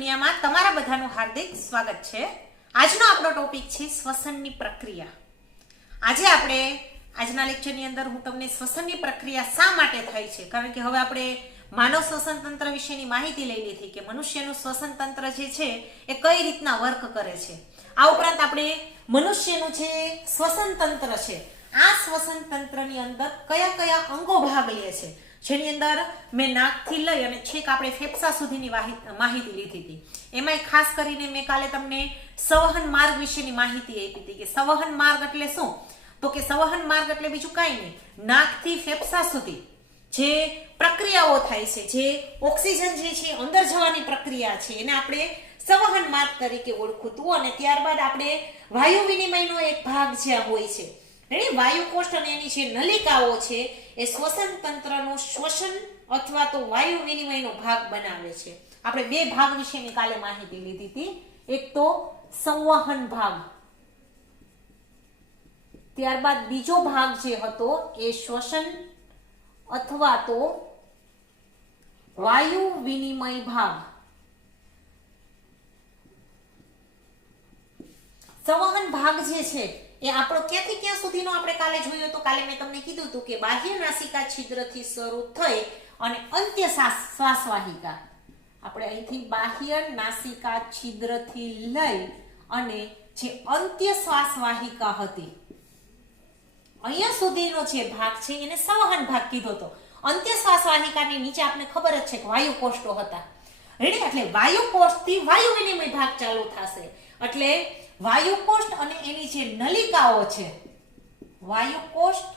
દુનિયામાં તમારા બધાનું હાર્દિક સ્વાગત છે। આજનો આપણો ટોપિક છે શ્વસનની પ્રક્રિયા। આજે આપણે આજના લેક્ચરની અંદર હું તમને શ્વસનની પ્રક્રિયા શા માટે થાય છે, કારણ કે હવે આપણે માનવ શ્વસન તંત્ર વિશેની માહિતી લઈ લીધી કે મનુષ્યનું શ્વસન તંત્ર જે છે એ કઈ રીતના વર્ક કરે છે। આ ઉપરાંત આપણે મનુષ્યનું જે શ્વસન તંત્ર છે આ શ્વસન તંત્રની અંદર કયા કયા અંગો ભાગ લે છે, જેની અંદર મેં નાકથી લઈ અને છેક આપણે ફેફસા સુધીની માહિતી લીધી હતી। એમાંય ખાસ કરીને મેં કાલે તમને સંવહન માર્ગ વિશેની માહિતી આપી હતી કે સંવહન માર્ગ એટલે શું, તો કે સંવહન માર્ગ એટલે બીજું કાંઈ નહીં, નાકથી ફેફસા સુધી જે પ્રક્રિયાઓ થાય છે, જે ઓક્સિજન જે છે અંદર જવાની પ્રક્રિયા છે એને આપણે સંવહન માર્ગ તરીકે ઓળખું। અને ત્યારબાદ આપણે વાયુ વિનિમયનો એક ભાગ જ્યાં હોય છે, વાયુકોષ્ઠ અને એની જે નલિકાઓ છે એ શ્વસન તંત્રનું શ્વસન અથવા તો વાયુ વિનિમયનો ભાગ બનાવે છે। આપણે બે ભાગ વિશેની કાલે માહિતી લીધી હતી, એક તો સંવહન ભાગ, ત્યારબાદ બીજો ભાગ જે હતો એ શ્વસન અથવા તો વાયુ વિનિમય ભાગ। સંવહન ભાગ જે છે એ આપણો ક્યાંથી ક્યાં સુધીનો આપણે કાલે જોયું તો કાલે મેં તમને કીધું હતું કે બાહ્ય નાસિકા છિદ્રથી શરૂ થઈ અને અંત્ય શ્વાસવાહિકા, આપણે અહીંથી બાહ્ય નાસિકા છિદ્રથી લઈ અને જે અંત્ય શ્વાસવાહિકા હતી અહીંયા સુધીનો જે ભાગ છે એને સંવહન ભાગ કીધો હતો। અંત્ય શ્વાસવાહિકાની નીચે આપણે ખબર જ છે કે વાયુકોષ્ઠો હતા, રેડી। એટલે વાયુકોષ્ઠથી વાયુ વિનિમય ભાગ ચાલુ થશે, એટલે વાયુકોષ્ઠ અને એની જે નલિકાઓ છે, વાયુકોષ્ઠ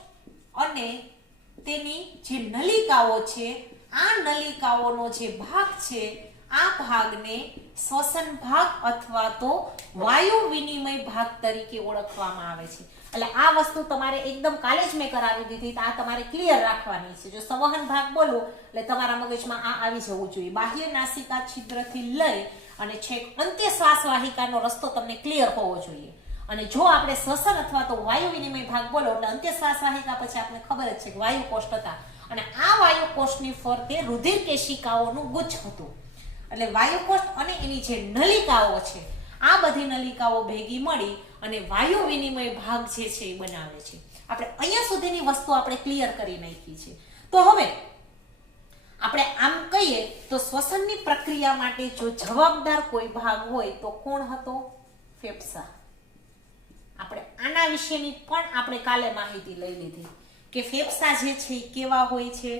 અને તેની જે નલિકાઓ છે આ નલિકાઓનો જે ભાગ છે આ ભાગને શ્વસન ભાગ અથવા તો વાયુ વિનિમય ભાગ તરીકે ઓળખવામાં આવે છે। એટલે આ વસ્તુ તમારે એકદમ કાલે જ મેં કરાવી દીધી, આ તમારે ક્લિયર રાખવાની છે। જો સંવહન ભાગ બોલો એટલે તમારા મગજમાં આ આવી જવું જોઈએ, બાહ્ય નાસિકા છિદ્રથી લઈ અને છેક અંત્ય શ્વાસવાહિકાનો રસ્તો તમને ક્લિયર હોવો જોઈએ। અને જો આપણે શ્વસન અથવા તો વાયુ વિનિમય ભાગ બોલો એટલે અંત્ય શ્વાસવાહિકા પછી આપણે ખબર જ છે કે વાયુકોષ્ઠ હતા અને આ વાયુકોષ્ઠની ફરતે રુધિર કેશિકાઓનું ગુચ્છ હતું। એટલે વાયુકોષ્ઠ અને એની જે નલિકાઓ છે આ બધી નલિકાઓ ભેગી મળી અને વાયુ વિનિમય ભાગ જે છે એ બનાવે છે। આપણે અહીંયા સુધીની વસ્તુ આપણે ક્લિયર કરી નાખી છે। તો હવે આપણે આમ કહીએ તો શ્વસનની પ્રક્રિયા માટે જો જવાબદાર કોઈ ભાગ હોય તો કોણ હતો? ફેફસા। આપણે આના વિશેની પણ આપણે કાલે માહિતી લઈ લીધી કે ફેફસા જે છે કેવા હોય છે।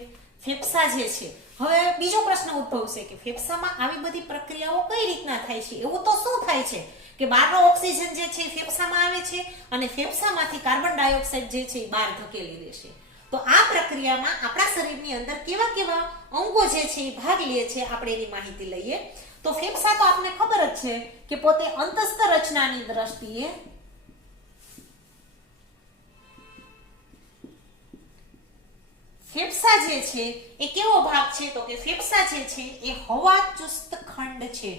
ફેફસા જે છે, હવે બીજો પ્રશ્ન ઉદ્ભવશે કે ફેફસામાં આવી બધી પ્રક્રિયાઓ કઈ રીતના થાય છે, એવું તો શું થાય છે કે બહારનો ઓક્સિજન જે છે ફેફસામાં આવે છે અને ફેફસામાંથી કાર્બન ડાયોક્સાઇડ જે છે એ બહાર ધકેલી દેશે। તો આ પ્રક્રિયામાં આપણા શરીરની અંદર કેવા કેવા અંગો જે છે એ ભાગ લે છે આપણે એની માહિતી લઈએ। તો ફેફસા તો આપને ખબર જ છે કે પોતે અંતસ્થ રચનાની દ્રષ્ટિએ ફેફસા જે છે એ કેવો ભાગ છે, તો કે ફેફસા જે છે એ હવા ચુસ્ત ખંડ છે,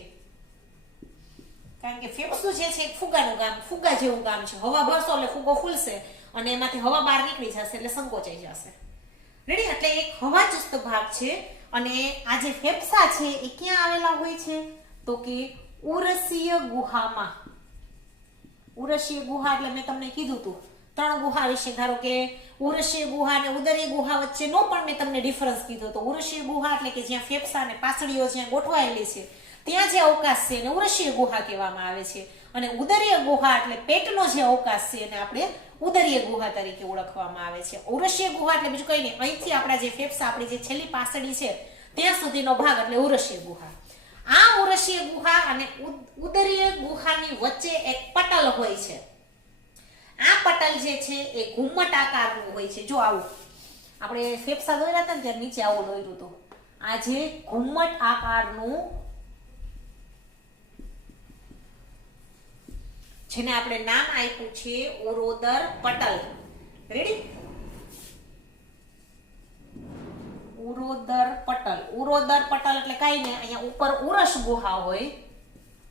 કારણ કે ફેફસું જે છે ફુગાનું કામ, ફુગા જેવું કામ છે। હવા ભરશો એટલે ફુગો ફૂલશે અને એમાંથી હવા બહાર નીકળી જશે એટલે સંકોચાઈ જશે, રેડી। એટલે એક હવા ચુસ્ત ભાગ છે અને આ જે ફેફસા છે એ ક્યાં આવેલા હોય છે, તો કે ઉરસીય ગુહામાં। ઉરસીય ગુહા એટલે મેં તમને કીધું હતું ત્રણ ગુહા વિશે, ધારો કે ઉરસીય ગુહા અને ઉદરીય ગુહા વચ્ચેનો પણ મેં તમને ડિફરન્સ કીધો હતો। ઉરસીય ગુહા એટલે કે જ્યાં ફેફસા અને પાસળીઓ જ્યાં ગોઠવાયેલી છે ત્યાં જે અવકાશ છે એને ઉરસીય ગુહા કહેવામાં આવે છે, અને ઉદરીય ગુહા એટલે પેટનો જે અવકાશ છે એને આપણે ઉદરીય ગુહા તરીકે ઓળખવામાં આવે છે। ઉરસીય ગુહા એટલે બીજું કંઈ નહીં, અહીંથી આપણા જે ફેફસા આપણી જે છેલ્લી પાસળી છે ત્યાં સુધીનો ભાગ એટલે ઉરસીય ગુહા। આ ઉરસીય ગુહા અને ઉદરીય ગુહાની વચ્ચે એક પટલ હોય છે। આ પટલ જે છે એ ઘુમ્મટ આકારનું હોય છે। જો આવું આપણે ફેફસા દોર્યા હતા ને ત્યારે નીચે આવું દોર્યું હતું, આ જે ઘુમ્મટ આકારનું જેને આપણે નામ આપ્યું છે ઉરોદર પટલ, રેડી। ઉરોદર પટલ, ઉરોદર પટલ એટલે કાઈ નહીં, અહીંયા ઉપર ઉરસ ગુહા હોય,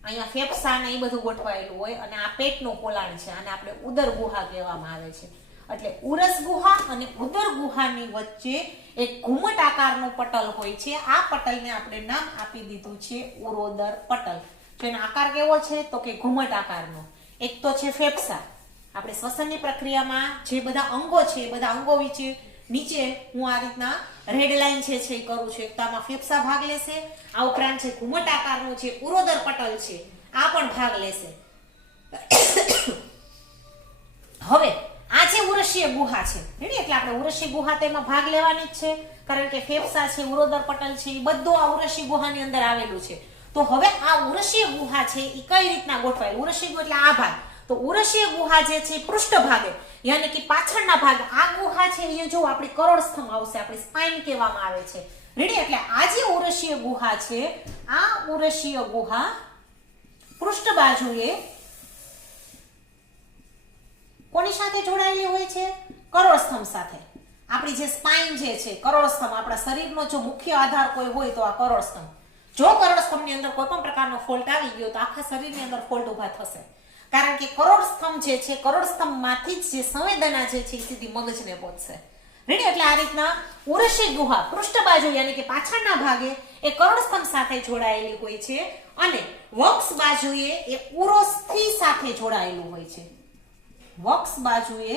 અહીંયા ફેફસા ને એ બધું ગોઠવાયેલું હોય અને આ પેટનું પોલાણ છે, આને આપણે ઉદર ગુહા કહેવામાં આવે છે। એટલે ઉરસ ગુહા અને ઉદર ગુહાની વચ્ચે એક ઘુમટ આકારનું પટલ હોય છે. આ પટલને આપણે નામ આપી દીધું છે ઉરોદર પટલ. જેનો આકાર કેવો છે તો કે ઘુમટ આકારનો. એક તો છે ફેફસા. આપણે શ્વસનની પ્રક્રિયામાં જે બધા અંગો છે એ બધા અંગો વિશે નીચે હું આ રીતના રેડ લાઈન છે એ કરું છું. એક તો આમાં ફેફસા ભાગ લેશે, આ ઉપરાંત છે ઘુમટ આકારનું છે ઉરોદર પટલ છે આ પણ ભાગ લેશે. હવે આ જે ઉરસીય ગુહા છે એટલે આપણે ઉરસીય ગુહા તેમાં ભાગ લેવાની જ છે, કારણ કે ફેફસા છે, ઉરોદર પટલ છે, એ બધું આ ઉરસીય ગુહાની અંદર આવેલું છે. તો હવે આ ઉરસીય ગુહા છે એ કઈ રીતના ગોઠવાય? ઉરસીય ગુહા એટલે આ ભાગ. તો ઉરસીય ગુહા જે છે પૃષ્ઠ ભાગે યાની કે પાછળના ભાગે આ ગુહા છે અહીંયા જો આપણી કરોડસ્થમ આવશે, આપણી સ્પાઇન કહેવામાં આવે છે. રેડી? એટલે આ જે ઉરસીય ગુહા છે આ ઉરસીય ગુહા પૃષ્ઠ બાજુએ કોની સાથે જોડાયેલી હોય છે? કરોડસ્થમ સાથે. આપણી જે સ્પાઇન જે છે કરોડસ્થમ, આપણા શરીરનો જો મુખ્ય આધાર કોઈ હોય તો આ કરોડસ્થમ. જો કરોડસ્થમની અંદર કોઈ પણ પ્રકારનો ફોલ્ટ આવી ગયો તો આખા શરીરની અંદર ફોલ્ટ ઊભા થશે, કારણ કે કરોડસ્થમ જે છે કરોડસ્થમમાંથી જ જે સંવેદના જે છે એ સીધી મગજને પહોંચશે. રેડી? એટલે આ રીતના ઉરસીય ગુહા પૃષ્ઠ બાજુ યાની કે પાછળના ભાગે એ કરોડસ્થમ સાથે જોડાયેલી હોય છે અને વક્ષ બાજુએ એ ઉરોસ્થિ સાથે જોડાયેલું હોય છે. વક્ષ બાજુએ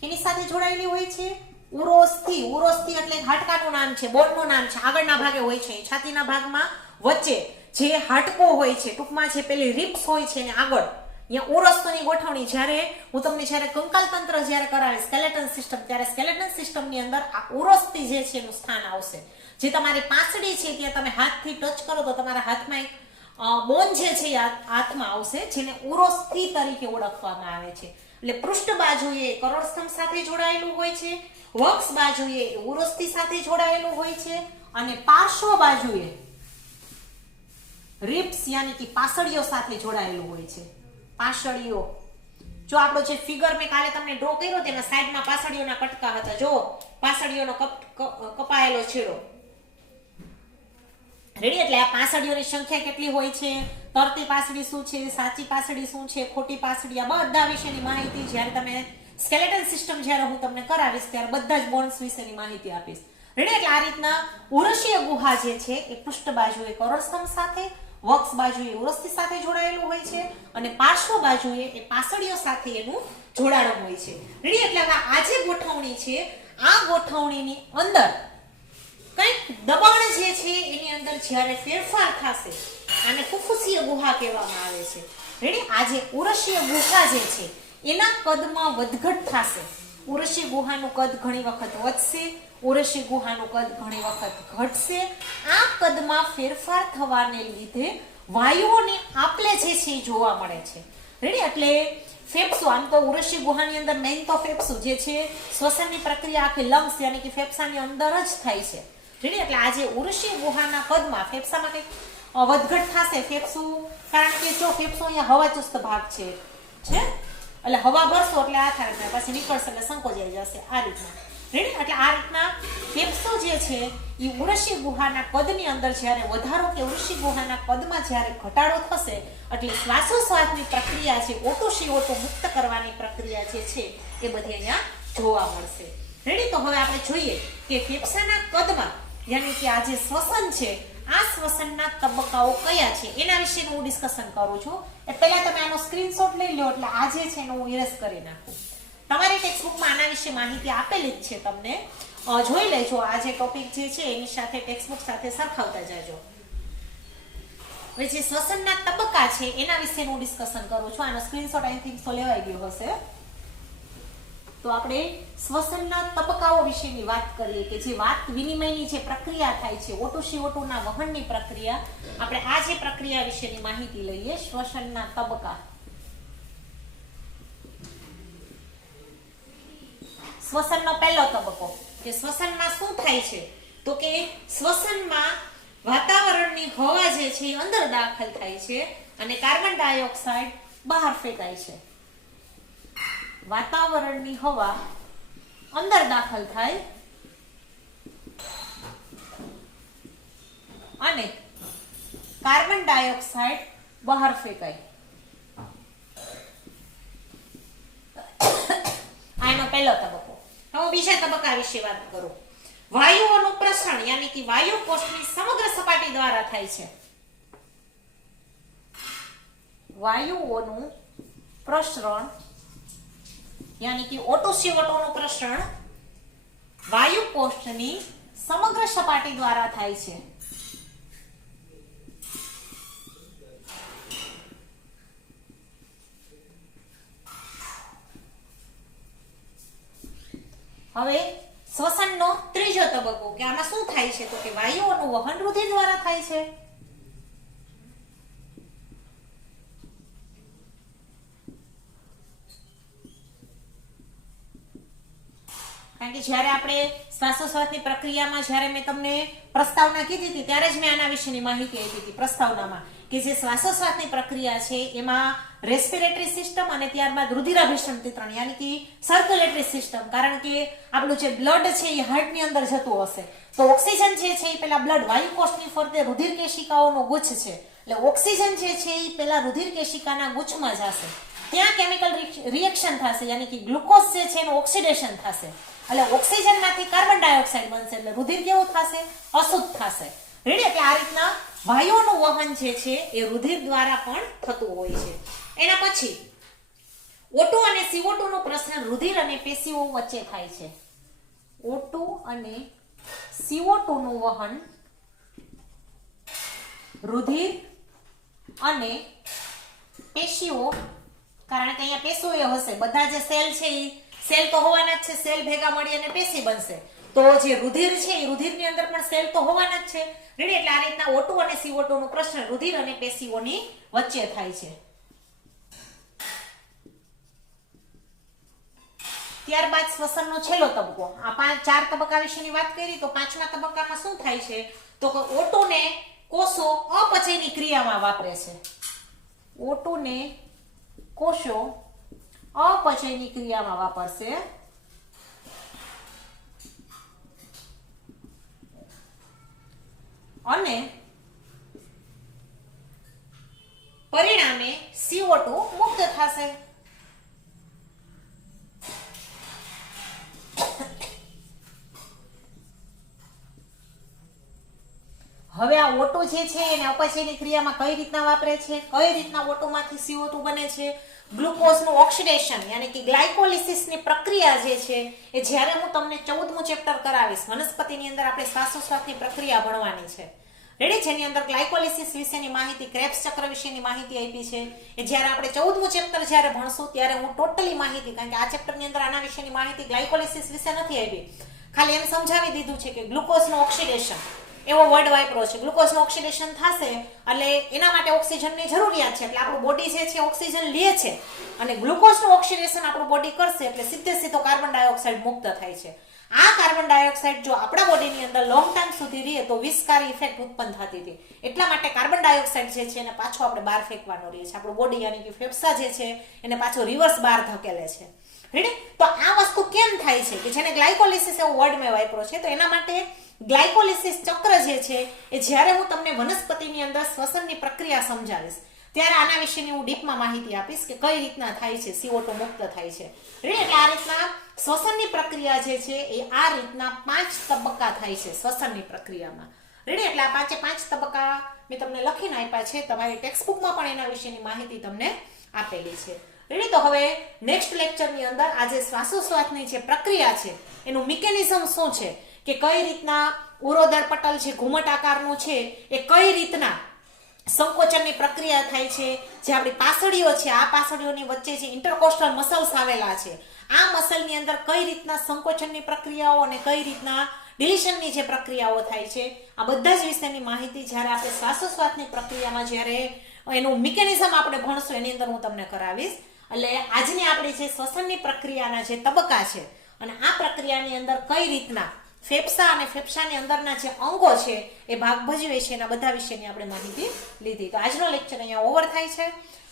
કેની સાથે જોડાયેલી હોય છે? ઉરોસ્થિ. ઉરોસ્થિ એટલે હાડકાનું નામ છે, બોનનું નામ છે. આગળના ભાગે હોય છે, છાતીના ભાગમાં વચ્ચે જે હાડકો હોય છે, ટૂંકમાં જે પેલી રિબ્સ હોય છે ને આગળ અહીંયા ઉરોસ્થની ગોઠવણી. જ્યારે હું તમને જ્યારે કંકાલ તંત્ર જ્યારે કરાવીશ સ્કેલેટન સિસ્ટમ, ત્યારે સ્કેલેટન સિસ્ટમની અંદર આ ઉરોસ્થિ જે છે એનું સ્થાન આવશે. જે તમારી પાંસળી છે ત્યાં તમે હાથથી ટચ કરો તો તમારા હાથમાં એક બોન જે છે હાથમાં આવશે, જેને ઉરોસ્થિ તરીકે ઓળખવામાં આવે છે. એટલે પૃષ્ઠ બાજુએ કરોડસ્થમ સાથે જોડાયેલું હોય છે, વક્ષ બાજુએ ઉરોસ્થિ સાથે જોડાયેલું હોય છે અને પાર્શ્વ બાજુએ રિબ્સ યાની કે પાસળીઓ સાથે જોડાયેલું હોય છે. પાસળીઓ જો આપણો જે ફિગર મેં કાલે તમને ડ્રો કર્યો તેના સાઈડમાં પાસળીઓના કટકા હતા. જો પાસળીઓનો કપાયેલો છેડો. રેડી? એટલે આ પાસળીઓની સંખ્યા કેટલી હોય છે, તરતી પાસળી શું છે, સાચી પાસળી શું છે, ખોટી પાસળી, આ બધા વિશેની માહિતી જ્યારે તમે સ્કેલેટન સિસ્ટમ જ્યારે હું તમને કરાવીશ ત્યારે બધા જ બોન્સ વિશેની માહિતી આપીશ. રેડી? એટલે આ રીતના ઉરસીય ગુહા જે છે એ પૃષ્ઠ બાજુએ કરોડસ્થમ સાથે, વક્ષ બાજુએ ઉરોસ્થિ સાથે જોડાયેલું હોય છે અને પાર્શ્વ બાજુએ એ પાસળીઓ સાથે એનું જોડાણ હોય છે. રેડી? એટલે આ જે ગોઠવણી છે આ ગોઠવણીની અંદર કંઈક દબાણ જે છે એની અંદર જ્યારે ફેરફાર થશે આને ફુફુસીય ગુહા કહેવામાં આવે છે. રેડી? આ જે ઉરસીય ગુહા જે છે એના કદમાં વધઘટ થશે. ઉરસીય ગુહાનું કદ ઘણી વખત વધશે, ઉરસીય ગુહાનું કદ ઘણી વખત ઘટશે. આ કદમાં ફેરફાર થવાને લીધે વાયુઓની આપલે જે છે એ જોવા મળે છે. રેડી? એટલે ફેફસું, આમ તો ઉરસીય ગુહાની અંદર મેઇન તો ફેફસું જે છે શ્વસનની પ્રક્રિયા આખી લંગ્સ યાની કે ફેફસાની અંદર જ થાય છે. રેડી? એટલે આ જે ઉરસીય ગુહાના કદમાં ફેફસામાં કંઈક વધઘટ થશે. ફેફસું, કારણ કે જો ફેફસું અહીંયા હવાચુસ્ત ભાગ છે એટલે હવા ભરશો એટલે આ થાય, પછી નીકળશે એટલે સંકોચાઈ જશે આ રીતના. રેડી? એટલે આ રીતના ફેફસું જે છે એ ઉરસીય ગુહાના કદની અંદર જ્યારે વધારો કે ઉરસીય ગુહાના કદમાં જ્યારે ઘટાડો થશે એટલે શ્વાસોશ્વાસની પ્રક્રિયા છે, O2 CO2 મુક્ત કરવાની પ્રક્રિયા જે છે એ બધી અહીંયા જોવા મળશે. રેડી? તો હવે આપણે જોઈએ કે ફેફસાના કદમાં યાની કે આ જે શ્વસન છે આ શ્વસનના તબક્કાઓ કયા છે એના વિશેનું હું ડિસ્કશન કરું છું. એ પહેલા તમે આનો સ્ક્રીનશોટ લઈ લો એટલે આ જે છે એનો હું ઇરેઝ કરી નાખું. તમારી ટેક્સ્ટબુકમાં આના વિશે માહિતી આપેલી જ છે, તમને જોઈ લેજો. આ જે ટોપિક જે છે એની સાથે ટેક્સ્ટબુક સાથે સરખાવતા જાજો. હવે જે શ્વસનના તબક્કા છે એના વિશેનું હું ડિસ્કશન કરું છું. આનો સ્ક્રીનશોટ આઈ થિંક સો લેવાઈ ગયો હશે. તો આપણે શ્વસનના તબક્કાઓ વિશેની વાત કરીએ કે જે વાત વિનિમયની જે પ્રક્રિયા થાય છે, O2 CO2 ના વહનની પ્રક્રિયા, આપણે આ જે પ્રક્રિયા વિશેની માહિતી લઈએ. શ્વસનના તબક્કા. શ્વસનનો પહેલો તબક્કો કે શ્વસનમાં શું થાય છે તો કે શ્વસનમાં વાતાવરણની હવા જે છે એ અંદર દાખલ થાય છે અને કાર્બન ડાયોક્સાઇડ બહાર ફેંકાય છે. વાતાવરણની હવા અંદર દાખલ થાય અને કાર્બન ડાયોક્સાઇડ બહાર ફેંકાય. પહેલો તબક્કો. હવે બીજા તબક્કા વિશે વાત કરું. વાયુઓનું પ્રસરણ યાની કે વાયુ કોષની સમગ્ર સપાટી દ્વારા થાય છે. વાયુઓનું પ્રસરણ યાની કે O2 CO2 નું પ્રસરણ વાયુ કોષની સમગ્ર સપાટી દ્વારા થાય છે. હવે શ્વસનનો ત્રીજો તબક્કો કે આમાં શું થાય છે તો કે વાયુઓનું વહન રુધિર દ્વારા થાય છે. કારણ કે જ્યારે આપણે શ્વાસોશ્વાસની પ્રક્રિયામાં જ્યારે મેં તમને પ્રસ્તાવના કીધી હતી ત્યારે જ મેં આના વિશેની માહિતી આપી હતી પ્રસ્તાવનામાં કે જે શ્વાસોશ્વાસની પ્રક્રિયા છે એમાં રેસ્પિરેટરી સિસ્ટમ અને ત્યારબાદ રુધિરાભિસંધિત્રણ યાની કે સર્ક્યુલેટરી સિસ્ટમ, કારણ કે આપણું જે બ્લડ છે એ હાર્ટની અંદર જતું હશે તો ઓક્સિજન જે છે એ પેલા બ્લડ વાયુકોષની ફરતે રુધિર કેશિકાઓનો ગુચ્છ છે એટલે ઓક્સિજન જે છે એ પેલા રુધિર કેશિકાના ગુચ્છમાં જશે. ત્યાં કેમિકલ રિએક્શન થશે યાની કે ગ્લુકોઝ જે છે એનું ઓક્સિડેશન થશે એટલે ઓક્સિજનમાંથી કાર્બન ડાયોક્સાઇડ બનશે એટલે રુધિર કેવું થશે? અશુદ્ધ થશે. રેડી? એટલે આ રીતના વાયુઓનું વહન જે છે એ રુધિર દ્વારા પણ થતું હોય છે. એના પછી O2 અને CO2 નું પ્રસરણ રુધિર અને પેશીઓ વચ્ચે થાય છે. O2 અને CO2 નું વહન રુધિર અને પેશીઓ, કારણ કે અહીંયા પેશીઓ હશે, બધા જે સેલ છે એ સેલ તો હોવાના જ છે, સેલ ભેગા મળી અને પેશી બનશે તો જે રુધિર છે એ રુધિરની અંદર પણ સેલ તો હોવાના જ છે. રેડી? એટલે આ રીતના O2 અને CO2 નું પ્રસરણ રુધિર અને પેશીઓની વચ્ચે થાય છે. ત્યારબાદ શ્વસનનો છેલ્લો તબક્કો. આ 4 તબક્કા વિશેની વાત કરી તો 5મા તબક્કામાં શું થાય છે તો કે O2 ને કોષો અપચયની ક્રિયામાં વાપરે છે. O2 ને કોષો અપચયની ક્રિયામાં વાપરશે અને પરિણામે CO2 મુક્ત થશે. હવે આ O2 જે છે એને અપચયની ક્રિયામાં કઈ રીતના વાપરે છે, કઈ રીતના O2 માંથી CO2 બને છે? ગ્લુકોઝનું ઓક્સિડેશન યાની કે ગ્લાયકોલિસિસની પ્રક્રિયા જે છે એ જ્યારે હું તમને 14મું ચેપ્ટર કરાવીશ, વનસ્પતિની અંદર આપણે શ્વાસોશ્વાસની પ્રક્રિયા ભણવાની છે. રેડી? જેની અંદર ગ્લાયકોલિસિસ વિશેની માહિતી, ક્રેબ્સ ચક્ર વિશેની માહિતી આપી છે એ જ્યારે આપણે 14મું ચેપ્ટર જ્યારે ભણશું ત્યારે હું ટોટલી માહિતી, કારણ કે આ ચેપ્ટરની અંદર આના વિશેની માહિતી ગ્લાયકોલિસિસ વિશે નથી આપી, ખાલી એમ સમજાવી દીધું છે કે ગ્લુકોઝનું ઓક્સિડેશન એવો વર્ડ વાપરો છે. ગ્લુકોઝનું ઓક્સિડેશન થશે એટલે એના માટે ઓક્સિજનની જરૂરિયાત છે એટલે આપણું બોડી જે છે ઓક્સિજન લે છે અને ગ્લુકોઝનું ઓક્સિડેશન આપણું બોડી કરશે એટલે સીધો કાર્બન ડાયોક્સાઇડ મુક્ત થાય છે. આ કાર્બન ડાયોક્સાઇડ જો આપણા બોડીની અંદર લોંગ ટાઈમ સુધી રહે તો વિષકારી ઇફેક્ટ ઉત્પન્ન થતી હતી. એટલા માટે કાર્બન ડાયોક્સાઇડ જે છે એને પાછો આપણે બહાર ફેંકવાનો રહે છે. આપણું બોડી યાની કે ફેફસા જે છે એને પાછો રિવર્સ બહાર ધકેલે છે. રેડી? તો આ વસ્તુ કેમ થાય છે કે જેને ગ્લાયકોલિસિસ એવો વર્ડ મેં વાપરો છે તો એના માટે ગ્લાયકોલિસિસ ચક્ર જે છે એ જ્યારે હું તમને વનસ્પતિની અંદર શ્વસનની પ્રક્રિયા સમજાવીશ ત્યારે આના વિશેની હું ડીપમાં માહિતી આપીશ કે કઈ રીતના થાય છે, CO2 મુક્ત થાય છે. એટલે આ રીતના શ્વસનની પ્રક્રિયા જે છે એ આ રીતના 5 તબક્કા થાય છે શ્વસનની પ્રક્રિયામાં. રેડી? એટલે આ 5 તબક્કા મેં તમને લખીને આપ્યા છે, તમારી ટેક્સ્ટબુકમાં પણ એના વિશેની માહિતી તમને આપેલી છે. રેડી? તો હવે નેક્સ્ટ લેક્ચરની અંદર આજે શ્વાસોશ્વાસની જે પ્રક્રિયા છે એનું મિકેનિઝમ શું છે કે કઈ રીતના ઉરોદર પટલ જે ઘુમટ આકારનું છે એ કઈ રીતના સંકોચનની પ્રક્રિયા થાય છે, જે આપણી પાસળીઓ છે આ પાસળીઓની વચ્ચે જે ઇન્ટરકોસ્ટલ મસલ્સ આવેલા છે આ મસલની અંદર કઈ રીતના સંકોચનની પ્રક્રિયાઓ અને કઈ રીતના ડિલિશનની જે પ્રક્રિયાઓ થાય છે આ બધા જ વિશેની માહિતી જ્યારે આપણે શ્વાસોશ્વાસની પ્રક્રિયામાં જ્યારે એનું મિકેનિઝમ આપણે ભણશું એની અંદર હું તમને કરાવીશ. એટલે આજની આપણી જે શ્વસનની પ્રક્રિયાના જે તબક્કા છે અને આ પ્રક્રિયાની અંદર કઈ રીતના ફેફસા અને ફેફસાની અંદરના જે અંગો છે એ ભાગ ભજવે છે એના બધા વિશેની આપણે માહિતી લીધી. તો આજનો લેક્ચર અહીંયા ઓવર થાય છે.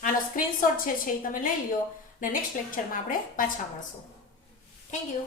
આનો સ્ક્રીનશોટ છે એ તમે લઈ લ્યો અને નેક્સ્ટ લેક્ચરમાં આપણે પાછા મળશું. Thank you.